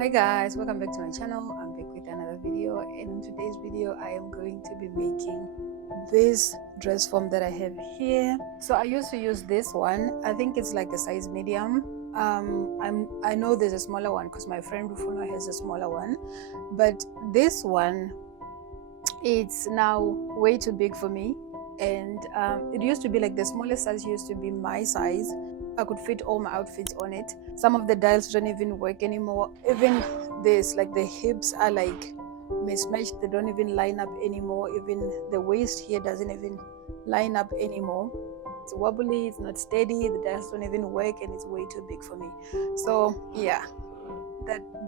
Hi guys, welcome back to my channel. I'm back with another video, and in today's video I am going to be making this dress form that I have here. So I used to use this one. I think it's like a size medium. I know there's a smaller one because my friend Rufuno has a smaller one, but this one, it's now way too big for me. And it used to be like the smallest size used to be my size. I could fit all my outfits on it. Some of the dials don't even work anymore. Even this, like the hips are like mismatched, they don't even line up anymore. Even the waist here doesn't even line up anymore. It's wobbly, it's not steady, the dials don't even work, and it's way too big for me. So yeah,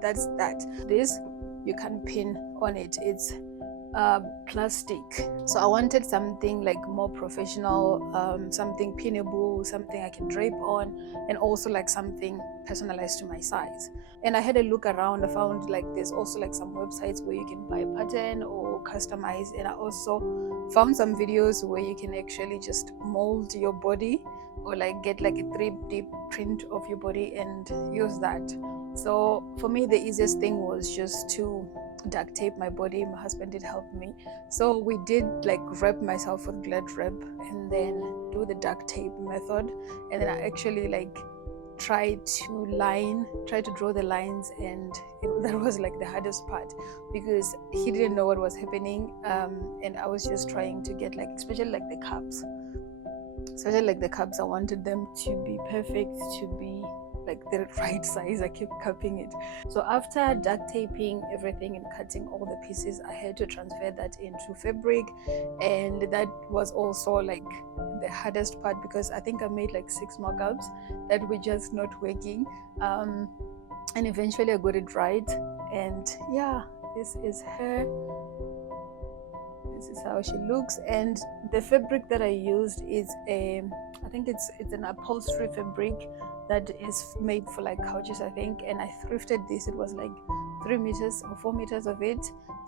that's that. This you can pin on it. It's plastic, so I wanted something like more professional, something pinnable, something I can drape on, and also like something personalized to my size. And I had a look around. I found like there's also like some websites where you can buy a pattern or customize, and I also found some videos where you can actually just mold your body or like get like a 3D print of your body and use that. So for me, the easiest thing was just to duct tape my body. My husband did help me, so we did like wrap myself with glad wrap and then do the duct tape method. And then I actually like tried to draw the lines, and that was like the hardest part because he didn't know what was happening, and I was just trying to get like, especially like the cups, I wanted them to be perfect, to be like the right size. I kept cupping it. So after duct taping everything and cutting all the pieces, I had to transfer that into fabric, and that was also like the hardest part because I think I made like 6 mock-ups that were just not working, and eventually I got it right. And yeah, this is her. This is how she looks. And the fabric that I used is I think it's an upholstery fabric that is made for like couches, I think, and I thrifted this. It was like 3 meters or 4 meters of it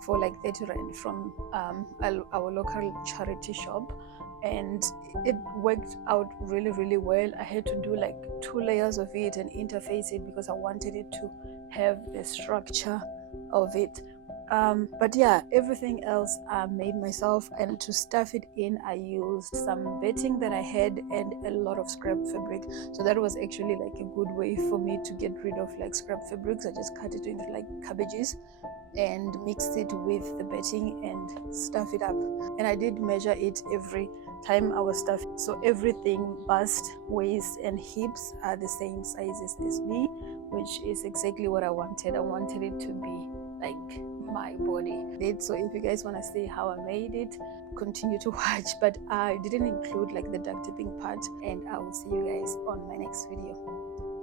for like 30 rand from our local charity shop, and it worked out really well. I had to do like 2 layers of it and interface it because I wanted it to have the structure of it. But yeah, everything else I made myself, and to stuff it in I used some bedding that I had and a lot of scrap fabric. So that was actually like a good way for me to get rid of like scrap fabrics. I just cut it into like cabbages and mixed it with the bedding and stuff it up. And I did measure it every time I was stuffing, so everything, bust, waist and hips are the same sizes as me, which is exactly what I wanted. I wanted it to be like my body. So if you guys want to see how I made it, continue to watch, but I didn't include like the duct taping part, and I will see you guys on my next video.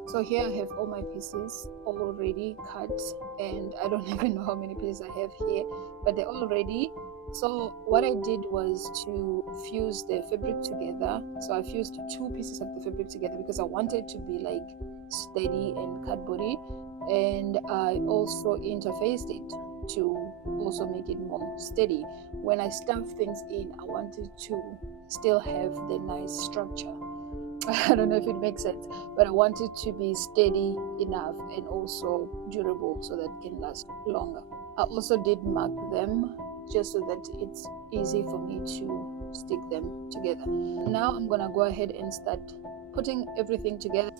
So here I have all my pieces already cut, and I don't even know how many pieces I have here, but they're all ready. So what I did was to fuse the fabric together. So I fused 2 pieces of the fabric together because I wanted it to be like steady and cardboardy, and I also interfaced it to also make it more steady. When I stuff things in, I wanted to still have the nice structure. I don't know if it makes sense, but I want it to be steady enough and also durable so that it can last longer. I also did mark them just so that it's easy for me to stick them together. Now I'm gonna go ahead and start putting everything together.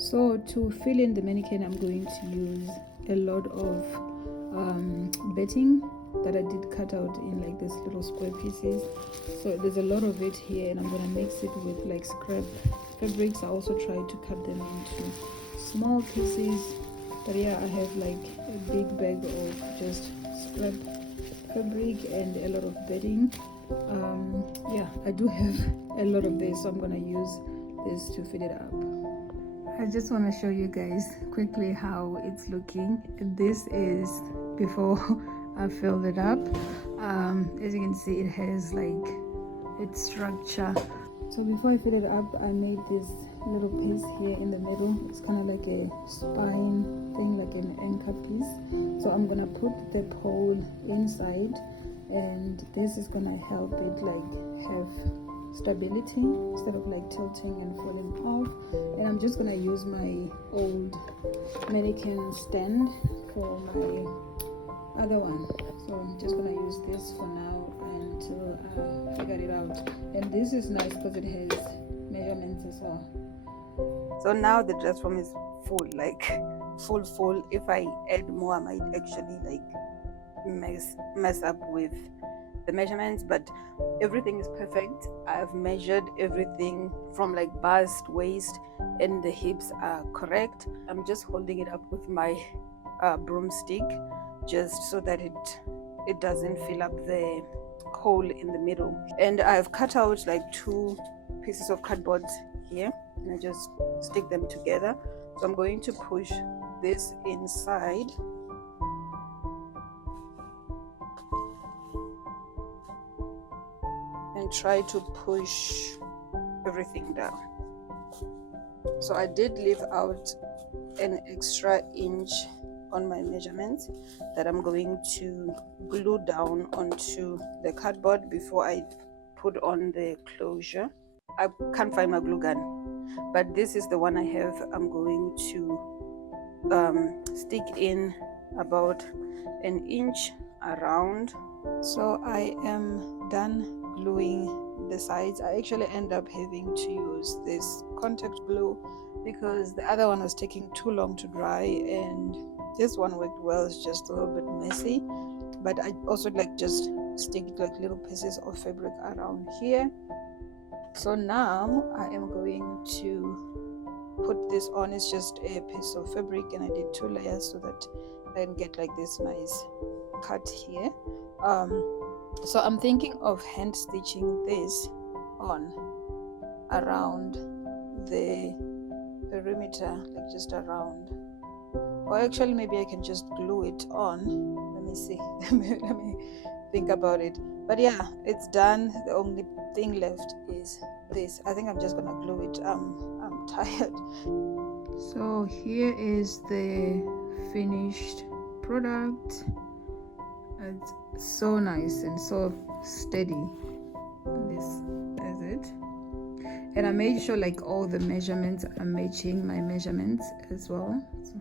So to fill in the mannequin, I'm going to use a lot of bedding that I did cut out in like these little square pieces. So there's a lot of it here, and I'm gonna mix it with like scrap fabrics. I also try to cut them into small pieces, but yeah, I have like a big bag of just scrap fabric and a lot of bedding. Yeah, I do have a lot of this, so I'm gonna use this to fill it up. I just want to show you guys quickly how it's looking. This is before I filled it up. As you can see, it has like its structure. So before I fill it up, I made this little piece here in the middle. It's kind of like a spine thing, like an anchor piece. So I'm gonna put the pole inside, and this is gonna help it like have stability instead of like tilting and falling off. And I'm just gonna use my old mannequin stand for my other one, so I'm just gonna use this for now until I figure it out. And this is nice because it has measurements as well. So now the dress form is full, like full. If I add more, I might actually like mess up with the measurements, but everything is perfect. I've measured everything from like bust, waist, and the hips are correct. I'm just holding it up with my broomstick just so that it doesn't fill up the hole in the middle. And I've cut out like 2 pieces of cardboard here, and I just stick them together. So I'm going to push this inside, and try to push everything down. So I did leave out an extra inch on my measurements that I'm going to glue down onto the cardboard before I put on the closure. I can't find my glue gun, but this is the one I have. I'm going to stick in about an inch around. So I am done gluing the sides. I actually end up having to use this contact glue because the other one was taking too long to dry, and this one worked well. It's just a little bit messy, but I also like just stick like little pieces of fabric around here. So now I am going to put this on. It's just a piece of fabric, and I did 2 layers so that I can get like this nice cut here. So I'm thinking of hand stitching this on around the perimeter, like just around, or actually maybe I can just glue it on. Let me see. Let me think about it. But yeah, it's done. The only thing left is this. I think I'm just gonna glue it. I'm tired. So here is the finished product. It's so nice and so steady. This is it. And I made sure like all the measurements are matching my measurements as well. So